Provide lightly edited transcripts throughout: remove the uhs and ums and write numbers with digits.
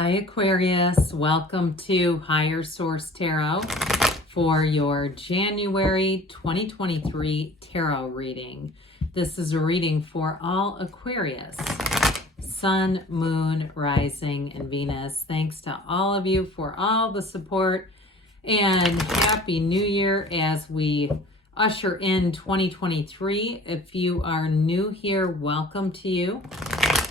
Hi Aquarius, welcome to Higher Source Tarot for your January 2023 tarot reading. This is a reading for all Aquarius, Sun, Moon, Rising, and Venus. Thanks to all of you for all the support and Happy New Year as we usher in 2023. If you are new here, welcome to you.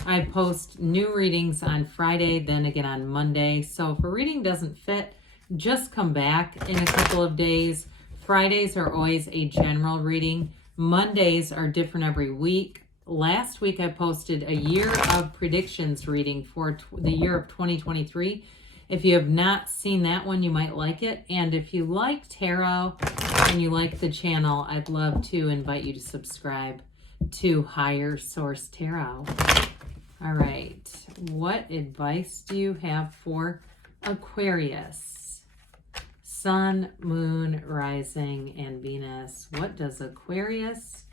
I post new readings on Friday, then again on Monday. So if a reading doesn't fit, just come back in a couple of days. Fridays are always a general reading. Mondays are different every week. Last week I posted a year of predictions reading for the year of 2023. If you have not seen that one, you might like it. And if you like tarot and you like the channel, I'd love to invite you to subscribe to Higher Source Tarot. All right, what advice do you have for Aquarius? Sun, Moon, Rising, and Venus. What does Aquarius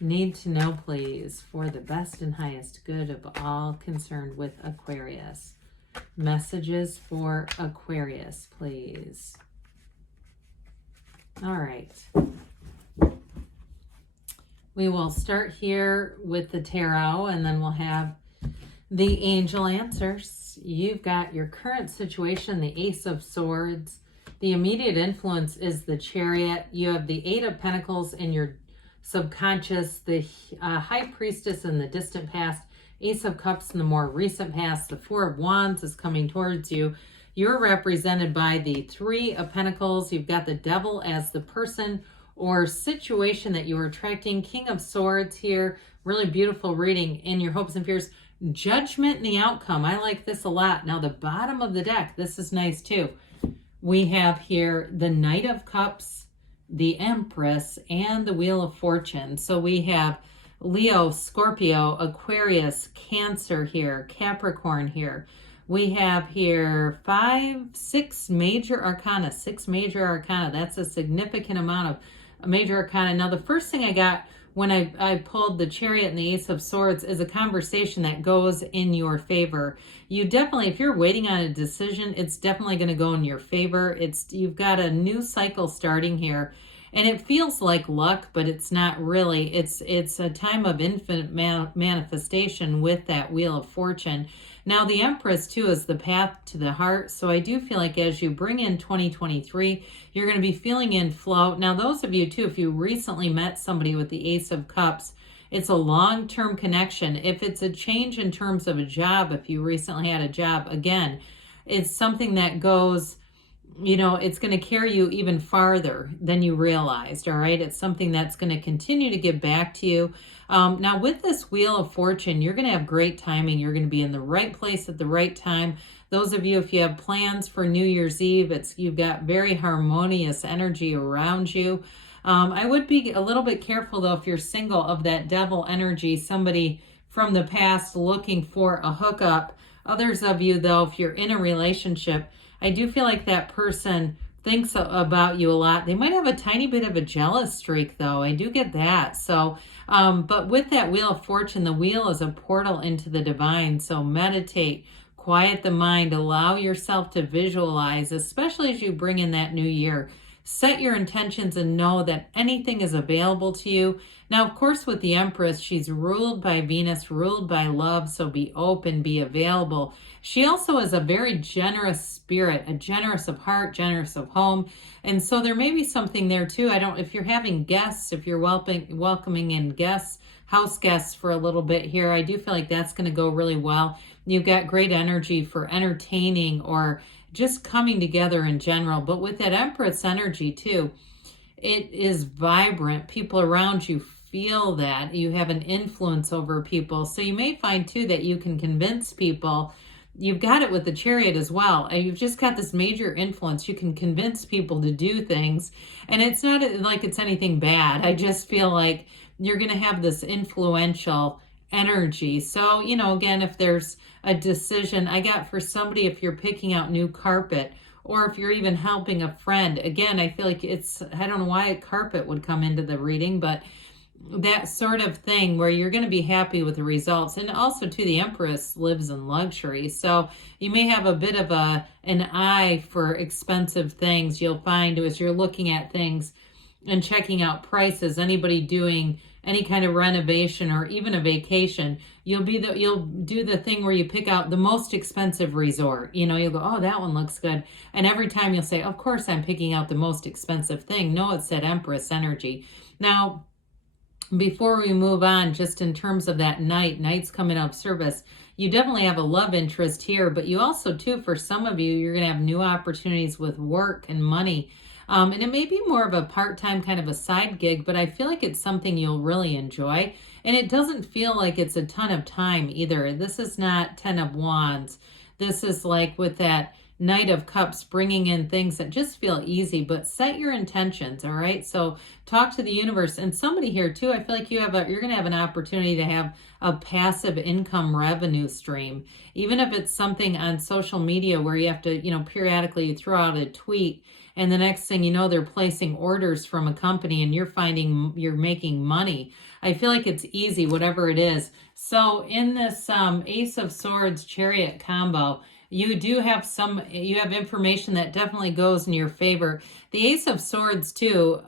need to know, please, for the best and highest good of all concerned with Aquarius? Messages for Aquarius, please. All right. We will start here with the tarot, and then we'll have the angel answers. You've got your current situation, the Ace of Swords. The immediate influence is the Chariot. You have the Eight of Pentacles in your subconscious, the High Priestess in the distant past, Ace of Cups in the more recent past. The Four of Wands is coming towards you. You're represented by the Three of Pentacles. You've got the Devil as the person or situation that you are attracting. King of Swords here. Really beautiful reading in your hopes and fears. Judgment in the outcome. I like this a lot. Now the bottom of the deck, this is nice too. We have here the Knight of Cups, the Empress, and the Wheel of Fortune. So we have Leo, Scorpio, Aquarius, Cancer here, Capricorn here. We have here six major arcana. That's a significant amount of major arcana. Now, the first thing I got when I pulled the Chariot and the Ace of Swords is a conversation that goes in your favor. You definitely, if you're waiting on a decision, it's definitely going to go in your favor. You've got a new cycle starting here, and it feels like luck, but it's not really. It's a time of infinite manifestation with that Wheel of Fortune. Now, the Empress, too, is the path to the heart. So I do feel like as you bring in 2023, you're going to be feeling in flow. Now, those of you, too, if you recently met somebody with the Ace of Cups, it's a long-term connection. If it's a change in terms of a job, if you recently had a job, again, it's something that goes, you know, it's going to carry you even farther than you realized, all right? It's something that's going to continue to give back to you. Now, with this Wheel of Fortune, you're going to have great timing. You're going to be in the right place at the right time. Those of you, if you have plans for New Year's Eve, you've got very harmonious energy around you. I would be a little bit careful, though, if you're single, of that Devil energy, somebody from the past looking for a hookup. Others of you, though, if you're in a relationship, I do feel like that person thinks about you a lot. They might have a tiny bit of a jealous streak, though. I do get that. So, but with that Wheel of Fortune, the wheel is a portal into the divine. So meditate, quiet the mind, allow yourself to visualize, especially as you bring in that new year. Set your intentions and know that anything is available to you. Now, of course, with the Empress, she's ruled by Venus, ruled by love, so be open, be available. She also is a very generous spirit, a generous of heart, generous of home. And so there may be something there too. If you're having guests, if you're welcoming in guests, house guests for a little bit here, I do feel like that's going to go really well. You've got great energy for entertaining or just coming together in general. But with that Empress energy too, it is vibrant. People around you feel that. You have an influence over people. So you may find too that you can convince people. You've got it with the Chariot as well. You've just got this major influence. You can convince people to do things. And it's not like it's anything bad. I just feel like you're going to have this influential energy. So, you know, again, if there's a decision, I got for somebody, if you're picking out new carpet, or if you're even helping a friend, again, I feel like I don't know why a carpet would come into the reading, but that sort of thing where you're going to be happy with the results. And also too, the Empress lives in luxury, so you may have a bit of an eye for expensive things. You'll find as you're looking at things and checking out prices, anybody doing any kind of renovation or even a vacation, you'll do the thing where you pick out the most expensive resort. You know, you'll go, oh, that one looks good. And every time you'll say, of course I'm picking out the most expensive thing. No, it's that Empress energy. Now, before we move on, just in terms of that night's coming up service, you definitely have a love interest here, but you also too, for some of you, you're going to have new opportunities with work and money. And it may be more of a part-time kind of a side gig, but I feel like it's something you'll really enjoy. And it doesn't feel like it's a ton of time either. This is not 10 of Wands. This is like with that Knight of Cups, bringing in things that just feel easy, but set your intentions, all right? So talk to the universe. And somebody here too, I feel like you're going to have an opportunity to have a passive income revenue stream. Even if it's something on social media where you have to, you know, periodically throw out a tweet, and the next thing you know, they're placing orders from a company and you're finding you're making money. I feel like it's easy, whatever it is. So in this Ace of Swords Chariot combo, you have information that definitely goes in your favor. The Ace of Swords too,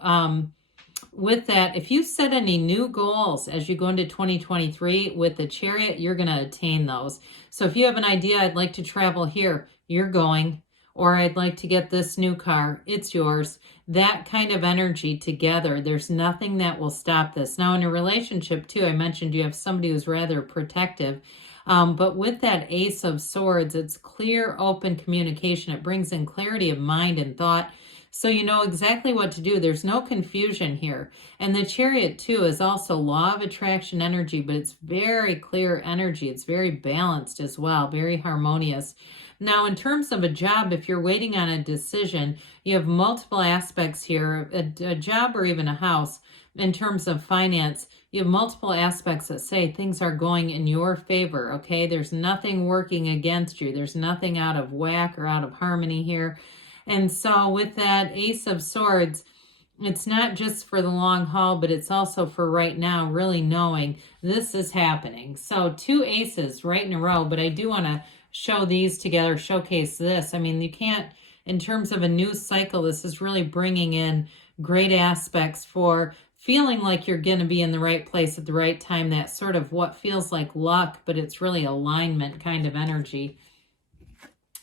with that, if you set any new goals as you go into 2023 with the Chariot, you're going to attain those. So if you have an idea, I'd like to travel here, you're going. Or I'd like to get this new car, it's yours. That kind of energy together, there's nothing that will stop this. Now in a relationship too, I mentioned you have somebody who's rather protective. But with that Ace of Swords, it's clear, open communication. It brings in clarity of mind and thought. So you know exactly what to do. There's no confusion here. And the Chariot too is also law of attraction energy, but it's very clear energy. It's very balanced as well, very harmonious. Now, in terms of a job, if you're waiting on a decision, you have multiple aspects here, a job or even a house. In terms of finance, you have multiple aspects that say things are going in your favor, okay? There's nothing working against you. There's nothing out of whack or out of harmony here. And so with that Ace of Swords, it's not just for the long haul, but it's also for right now, really knowing this is happening. So 2 aces right in a row, but I do want to show these together, showcase this. I mean, you can't, in terms of a new cycle, this is really bringing in great aspects for feeling like you're going to be in the right place at the right time. That sort of what feels like luck, but it's really alignment kind of energy.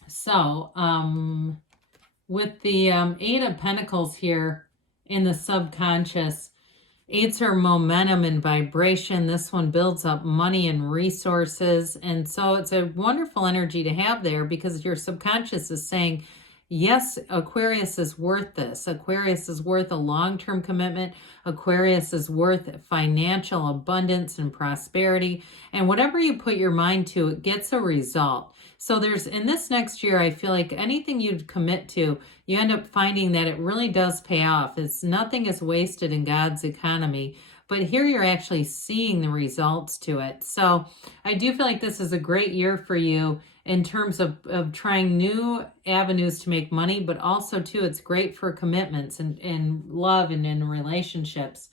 So, with the 8 of Pentacles here in the subconscious, 8s are momentum and vibration. This one builds up money and resources. And so it's a wonderful energy to have there because your subconscious is saying, yes, Aquarius is worth this. Aquarius is worth a long-term commitment. Aquarius is worth financial abundance and prosperity. And whatever you put your mind to, it gets a result. So there's, in this next year, I feel like anything you'd commit to, you end up finding that it really does pay off. Nothing is wasted in God's economy. But here you're actually seeing the results to it. So I do feel like this is a great year for you in terms of trying new avenues to make money, but also too, it's great for commitments and love and in relationships.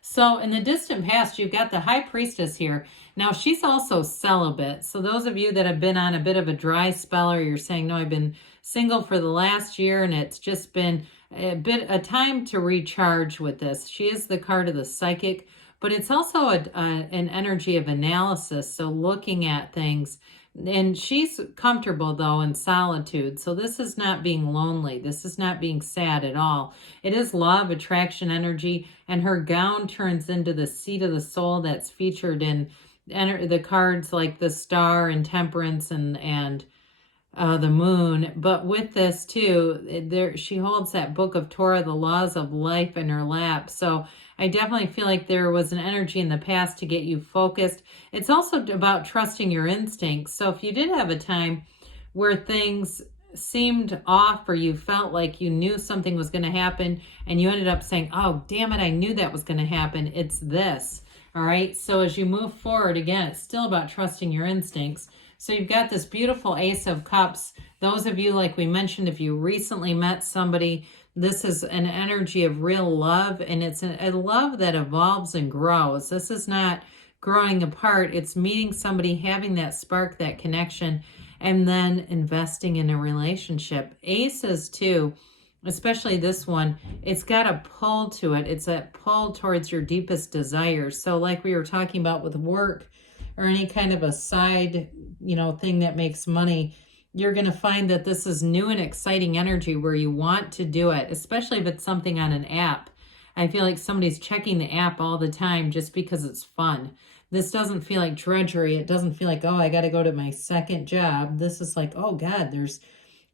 So in the distant past, you've got the High Priestess here. Now she's also celibate. So those of you that have been on a bit of a dry spell, or you're saying, no, I've been single for the last year and it's just been a time to recharge with this. She is the card of the psychic, but it's also an energy of analysis. So looking at things. And she's comfortable, though, in solitude. So this is not being lonely. This is not being sad at all. It is law of attraction energy. And her gown turns into the seat of the soul that's featured in the cards like the Star and Temperance and the Moon. But with this, too, she holds that book of Torah, the laws of life, in her lap. So I definitely feel like there was an energy in the past to get you focused. It's also about trusting your instincts. So if you did have a time where things seemed off or you felt like you knew something was going to happen and you ended up saying, oh, damn it, I knew that was going to happen. It's this. All right. So as you move forward, again, it's still about trusting your instincts. So you've got this beautiful Ace of Cups. Those of you, like we mentioned, if you recently met somebody, This is an energy of real love, and it's a love that evolves and grows. This is not growing apart. It's meeting somebody, having that spark, that connection, and then investing in a relationship. Aces too, especially this one, it's got a pull to it. It's a pull towards your deepest desires. So like we were talking about with work or any kind of a side, thing that makes money, you're going to find that this is new and exciting energy where you want to do it, especially if it's something on an app. I feel like somebody's checking the app all the time just because it's fun. This doesn't feel like drudgery. It doesn't feel like, oh, I got to go to my second job. This is like, oh God,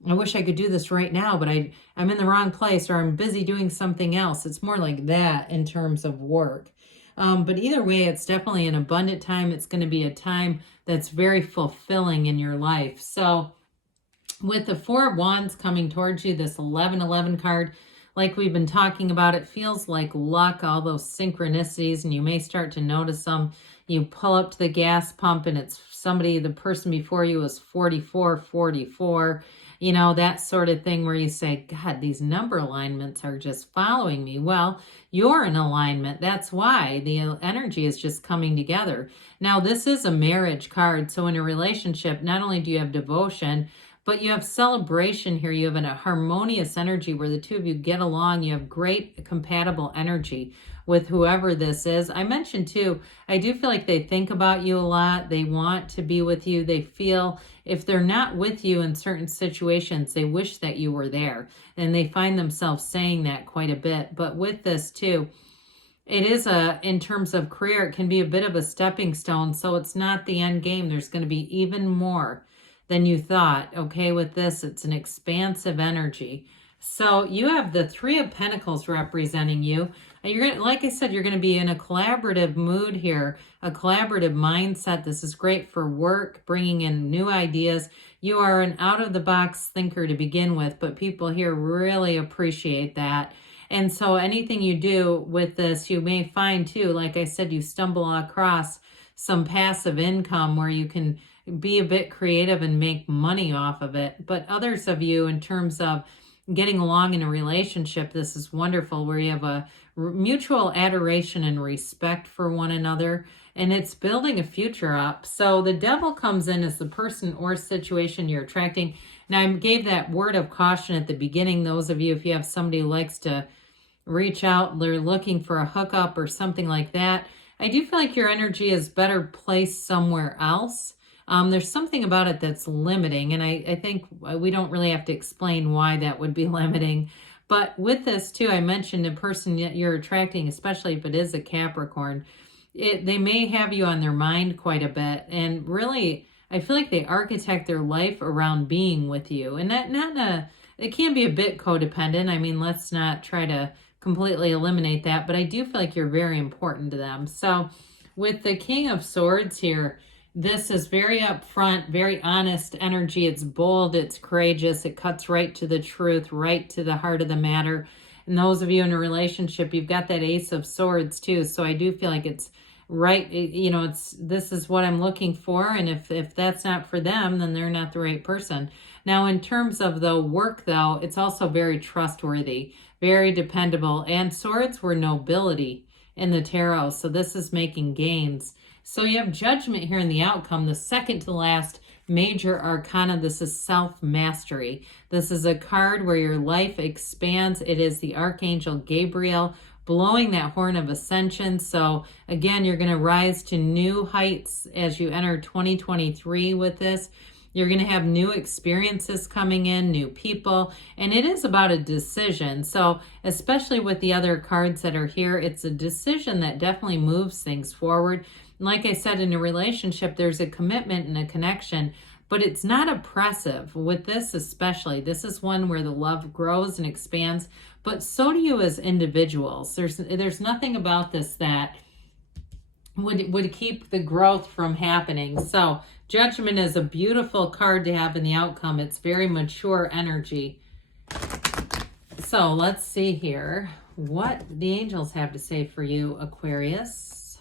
I wish I could do this right now, but I'm in the wrong place, or I'm busy doing something else. It's more like that in terms of work. But either way, it's definitely an abundant time. It's going to be a time that's very fulfilling in your life. So with the Four of Wands coming towards you, this 1111 card, like we've been talking about, it feels like luck, all those synchronicities, and you may start to notice them. You pull up to the gas pump and it's somebody, the person before you is 4444, that sort of thing where you say, God, these number alignments are just following me. Well, you're in alignment. That's why the energy is just coming together. Now, this is a marriage card. So in a relationship, not only do you have devotion, but you have celebration here. You have a harmonious energy where the two of you get along. You have great compatible energy with whoever this is. I mentioned too, I do feel like they think about you a lot. They want to be with you. They feel if they're not with you in certain situations, they wish that you were there. And they find themselves saying that quite a bit. But with this too, it is in terms of career, it can be a bit of a stepping stone. So it's not the end game. There's going to be even more than you thought. Okay, with this, it's an expansive energy. So you have the Three of Pentacles representing you. And you're gonna, like I said, you're going to be in a collaborative mood here, a collaborative mindset. This is great for work, bringing in new ideas. You are an out-of-the-box thinker to begin with, but people here really appreciate that. And so anything you do with this, you may find too, like I said, you stumble across some passive income where you can be a bit creative and make money off of it. But others of you, in terms of getting along in a relationship, this is wonderful, where you have a mutual adoration and respect for one another, and it's building a future up. So the Devil comes in as the person or situation you're attracting. Now, I gave that word of caution at the beginning. Those of you, if you have somebody who likes to reach out, they're looking for a hookup or something like that, I do feel like your energy is better placed somewhere else. There's something about it that's limiting, and I think we don't really have to explain why that would be limiting. But with this too, I mentioned a person that you're attracting, especially if it is a Capricorn, they may have you on their mind quite a bit, and really, I feel like they architect their life around being with you, and it can be a bit codependent. I mean, let's not try to completely eliminate that, but I do feel like you're very important to them. So with the King of Swords here, this is very upfront, very honest energy. It's bold, it's courageous, it cuts right to the truth, right to the heart of the matter. And those of you in a relationship, you've got that Ace of Swords too. So I do feel like it's right, this is what I'm looking for. And if that's not for them, then they're not the right person. Now, in terms of the work though, it's also very trustworthy, very dependable. And swords were nobility in the tarot. So this is making gains. So you have Judgment here in the outcome, the second to last major arcana. This is self-mastery. This is a card where your life expands. It is the Archangel Gabriel blowing that horn of ascension. So again, you're going to rise to new heights as you enter 2023 with this. You're going to have new experiences coming in, new people, and it is about a decision. So especially with the other cards that are here, it's a decision that definitely moves things forward. Like I said, in a relationship, there's a commitment and a connection, but it's not oppressive. With this especially, this is one where the love grows and expands, but so do you as individuals. There's nothing about this that would keep the growth from happening. So Judgment is a beautiful card to have in the outcome. It's very mature energy. So let's see here what the angels have to say for you, Aquarius.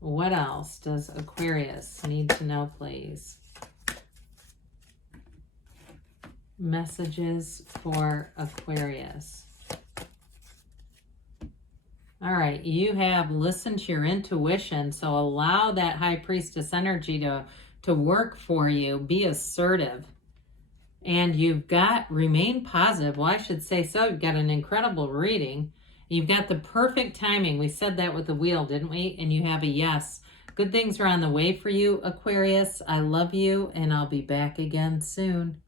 What else does Aquarius need to know, please? Messages for Aquarius. All right, you have listened to your intuition, so allow that High Priestess energy to work for you. Be assertive. And you've got remain positive. Well, I should say so. You've got an incredible reading. You've got the perfect timing. We said that with the wheel, didn't we? And you have a yes. Good things are on the way for you, Aquarius. I love you, and I'll be back again soon.